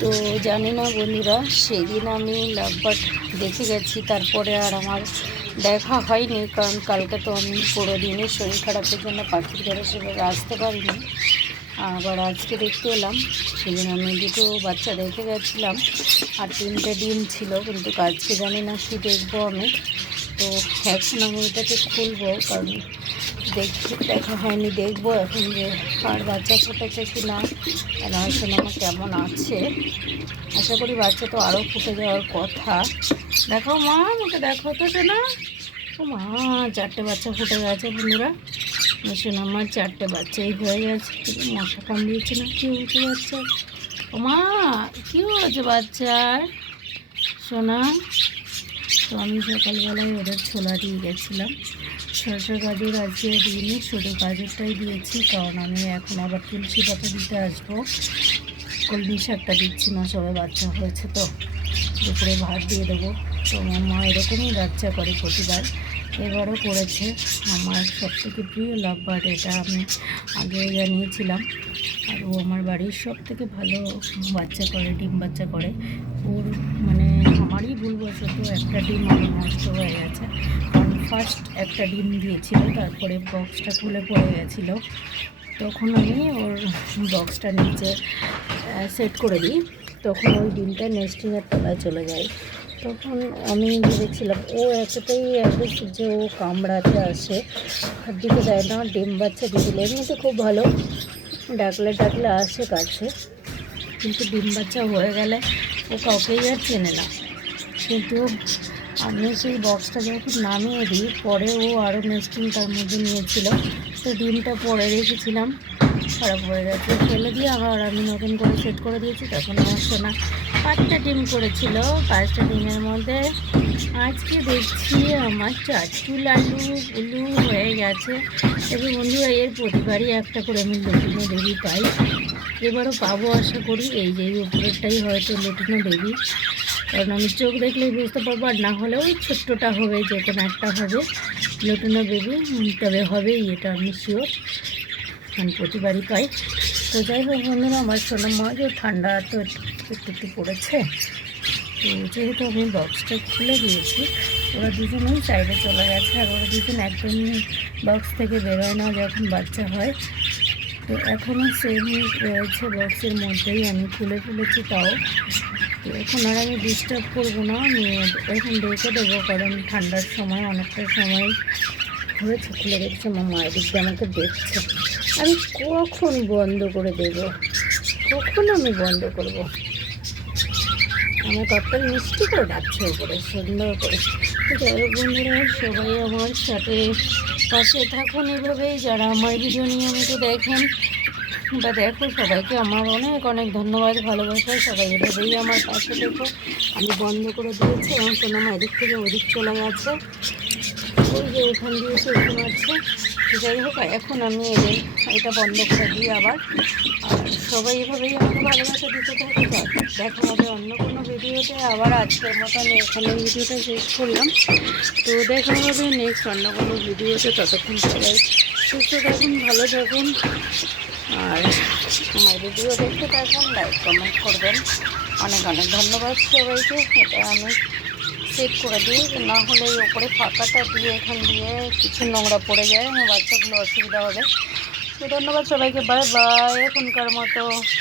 তো জানি না বন্ধুরা, সেদিন আমি লাভবার্ড দেখে গেছি, তারপরে আর আমার দেখা হয়নি, কারণ কালকে তো আমি পুরো দিনের শরীর খারাপের জন্য পাখির ঘরে সেভাবে আসতে পারিনি। আবার আজকে দেখতে এলাম, সেদিন আমি দুটো বাচ্চা দেখে গেছিলাম, আর তিনটে ডিম ছিল, কিন্তু আজকে জানি না কি দেখব আমি। তো এখন আমি এটাকে খুলবো, কারণ দেখতে দেখা হয়নি, দেখব এখন যে আর বাচ্চা ফুটেছে কি না আসলে আমার কেমন আছে। আশা করি বাচ্চা তো আরও ফুটে যাওয়ার কথা। দেখো মা আমাকে দেখো তো না ও মা, চারটে বাচ্চা ফুটে গেছে বন্ধুরা। শোনা আমার চারটে বাচ্চাই হয়ে গেছে। মশা কামড়িয়েছে না, কি হয়েছে বাচ্চা ও মা, কী হয়েছে বাচ্চার? সোনা তো আমি সকালবেলায় ওদের ছোলা দিয়ে গেছিলাম। শসা গাজর আজকে দিইনি শুধু গাজরটাই দিয়েছি, কারণ আমি এখন আবার তুলসী পাতা দিতে আসব। কলমি শাকটা দিচ্ছি না সবাই বাচ্চা হয়েছে তো। দুপুরে ভাত দিয়ে দেবো। তো আমার মা এরকমই বাচ্চা করে প্রতিবার। এবারও করেছে। আমার সবথেকে প্রিয় লাভ বার্ড এটা আমি আগেও জানিয়েছিলাম। আর ও আমার বাড়ির সব থেকে ভালো বাচ্চা করে, ডিম বাচ্চা করে। ওর মানে আমারই ভুলবশত একটা ডিম আমার নষ্ট হয়ে গেছে। কারণ ফার্স্ট একটা ডিম দিয়েছিল, তারপরে বক্সটা খুলে পড়ে গেছিল। তখন আমি ওর বক্সটা নিচে সেট করে দিই। তখন ওই ডিমটা নেস্টিংয়ের তলায় চলে যায়। তখন আমি ভেবেছিলাম, ও এতটাই অ্যাগ্রেসিভ যে ও কামড়াতে আসে। আর দিকে দেয় না, ডিম বাচ্চা দিয়ে দিলে। এমনিতে খুব ভালো। ডাকলে ডাকলে আসে কাছে। কিন্তু ডিম বাচ্চা হয়ে গেলে ও কাউকেই আর চেনে না। কিন্তু আমি সেই বক্সটা যখন নামিয়ে দিই, পরে ও আরও নেস্টিং তার মধ্যে নিয়েছিল। তো ডিমটা পরে রেখেছিলাম, খারাপ হয়ে গেছে। ফেলে দিয়ে আবার আমি নতুন করে সেট করে দিয়েছি, তখন আমার সোনা পাঁচটা ডিম করেছিল, পাঁচটা ডিমের মধ্যে আজকে দেখছি আমার চাচু লালু, উলু হয়ে গেছে। এবং বন্ধুরা, এর প্রতিবারই একটা করে আমি লুটিনো দেবী পাই। এবারও পাবো আশা করি, এই যে উপরেরটাই হয়তো লুটিনো দেবী। কারণ আমি চোখ দেখলেই বুঝতে পারব, আর না হলেও ওই ছোট্টটা হবে, যে কোনো একটা হবে। লুটিনো বেবি তবে হবেই, এটা আমি শিওর আমি প্রতিবারই পাই। তো যাই হোক বন্ধুরা, আমার সোনা মাঝে ঠান্ডা তো একটু একটু পড়েছে, তো যেহেতু আমি বক্সটা খুলে দিয়েছি, ওরা দুজনেই সাইডে চলে গেছে, আর ওরা দুজন একদমই বক্স থেকে বেরোয় না যখন বাচ্চা হয়। তো এখনও সেম রয়েছে বক্সের মধ্যেই, আমি খুলে ফেলেছি তাও। এখন আর আমি ডিস্টার্ব করব না, আমি এখন রেখে দেবো, কারণ ঠান্ডার সময়, অনেকটা সময় হয়েছে, খুলে দেখছে আমার মায়ের দিক, আমাকে দেখছে। আমি কখন বন্ধ করে দেব? কখন আমি বন্ধ করব? আমার কপ্তাল মিষ্টি করে ডাকছে ওপরে সুন্দর করে। যাই হোক বন্ধুরা, সবাই আমার সাথে, পাশে থাকুন এভাবেই, যারা আমার ভিডিও নিয়মিত দেখেন বা দেখো, সবাইকে আমার অনেক অনেক ধন্যবাদ, ভালোবাসা। সবাই এভাবেই আমার পাশে দেখো। আমি বন্ধ করে দিয়েছি এবং সোনামা এদিক থেকে ওদিক চলে গেছে। ওই যে ওখান দিয়ে ওখানে আছে যাই হোক, এখন আমি এদের এটা বন্ধ করে দিই আবার। আর সবাই এভাবেই আমাকে ভালোবাসা দিতে থাকে। দেখা হবে অন্য কোনো ভিডিওতে। আবার আজকের মতো আমি এখানে ভিডিওটা শেষ করলাম। তো দেখা হবে নেক্সট অন্য কোনো ভিডিওতে। ততক্ষণ সবাই সুস্থ থাকুন, ভালো থাকুন। আর আমার ভিডিও দেখতে থাকুন লাইক কমেন্ট করবেন। অনেক অনেক ধন্যবাদ সবাইকে। এটা আমি চেক করে দিই, না হলে ওপরে ফাঁকাটা দিয়ে, এখান দিয়ে কিছু নোংরা পড়ে যায়, বাচ্চাগুলো অসুবিধা হবে। তো ধন্যবাদ সবাইকে বাই বাই এখনকার মতো।